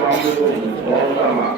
আলহামদুলিল্লাহ জানলাম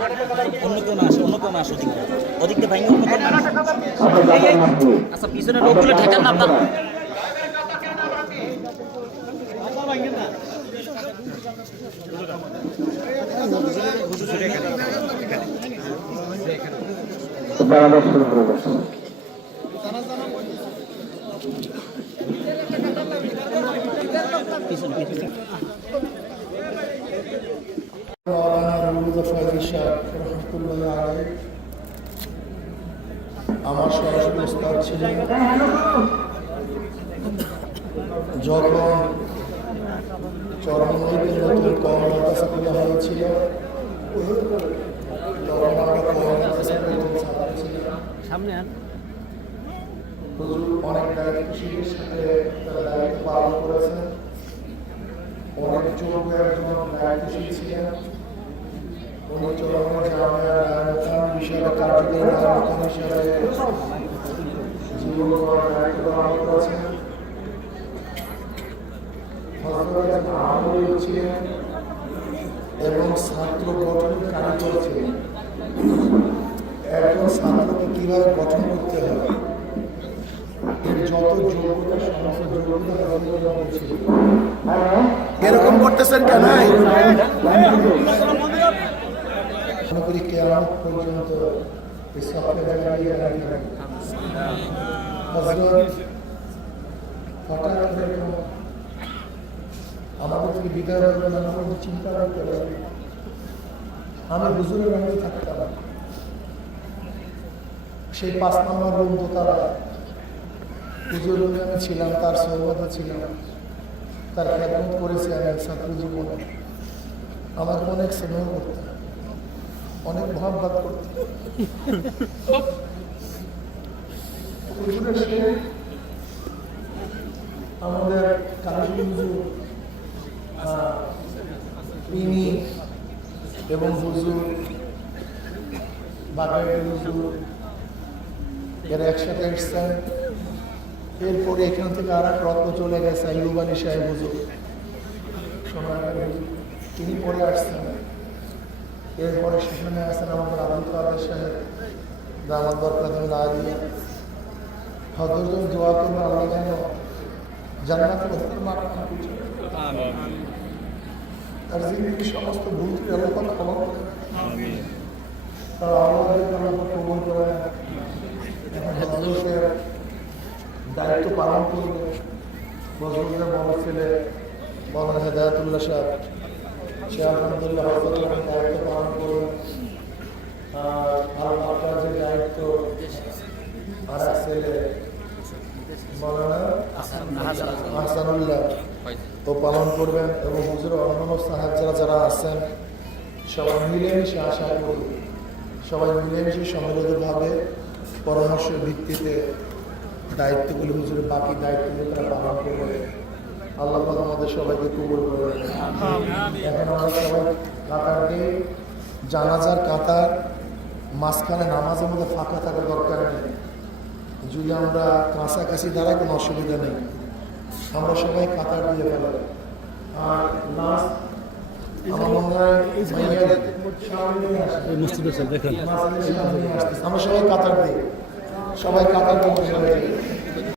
অন্য কেউ না অন্য কেউ না ওদিকে ওদিকে ভাঙে অন্য কেউ না আচ্ছা পিছনে লোকগুলো ঠেকান সাহেব রহমতুল্লাহ আলাই আমার সরাসরি উস্তাদ ছিলেন। যখন চরমনৈতে নতুন কর্মকাশা খোলা হয়েছিল তখন আমরা কর্মকাশা প্রথম ছাত্র ছিলাম। সামনে হুজুর অনেক দায়িত্বশীলের সাথে তারা দায়িত্ব পালন করেছেন। অনেক যোগ্য একজন দায়িত্বশীল ছিলেন এবং ছাত্র গঠনের কারিগর ছিলেন একজন ছাত্রকে কীভাবে গঠন করতে হবে এরকম করতেছেন কেন? করি কেমন পর্যন্ত এই সফটওয়্যার থেকে বিদায় থাকতাম সেই পাঁচ নম্বর রুম দোতলা হুজুর আমি ছিলাম, তার সৌগত ছিলাম তার খেদমত করেছি আমি ছাত্র জীবনে আমাকে অনেক স্নেহ করতেন। অনেক মহাব্বাত হুজুরের আমাদের কালী হুজুর আহ, ইনি এবং হুজুর বাগানের হুজুর এরা একসাথে এসছেন। এরপরে এখান থেকে আর এক রত্ন চলে গেছে আইয়ুবানি সাহেব হুজুর। সোনার তিনি পরে আসছেন। এরপরে সেখানে আছেন আমাদের আব্দুল কাদের সাহেব। দামাদ বরকাত আলিয়া হজরজন দোয়া করবেন আল্লাহ যেন জান্নাত মাঠ তার জিন্দগি সমস্ত ভুল পাক ক্ষমা করে তার আল্লাহকে আল্লাহ পাক করে হজরতের দায়িত্ব পালন করবে। বজরুলের বড় ছেলে মৌলানা হেদায়তুল্লাহ সাহেব। এবং সাহায্যরা যারা আছেন, সবাই মিলেমিশে আশা করি, সবাই মিলেমিশে সম্মিলিতভাবে পরামর্শের ভিত্তিতে দায়িত্বগুলি হুজুরের বাকি দায়িত্বগুলো তারা পালন করবে। আল্লাহ পাক আমাদের সবাইকে কবুল করে এখন আমরা সবাই কাতার জানাজার কাতার মাঝখানে নামাজের মধ্যে ফাঁকা থাকা দরকার নেই। যদি আমরা কাছাকাছি দ্বারা কোনো অসুবিধা নেই। আমরা সবাই কাতার দিয়ে ফেলাম আর লাস্ট আমার সবাই কাতার দিই সবাই কাতার সবাই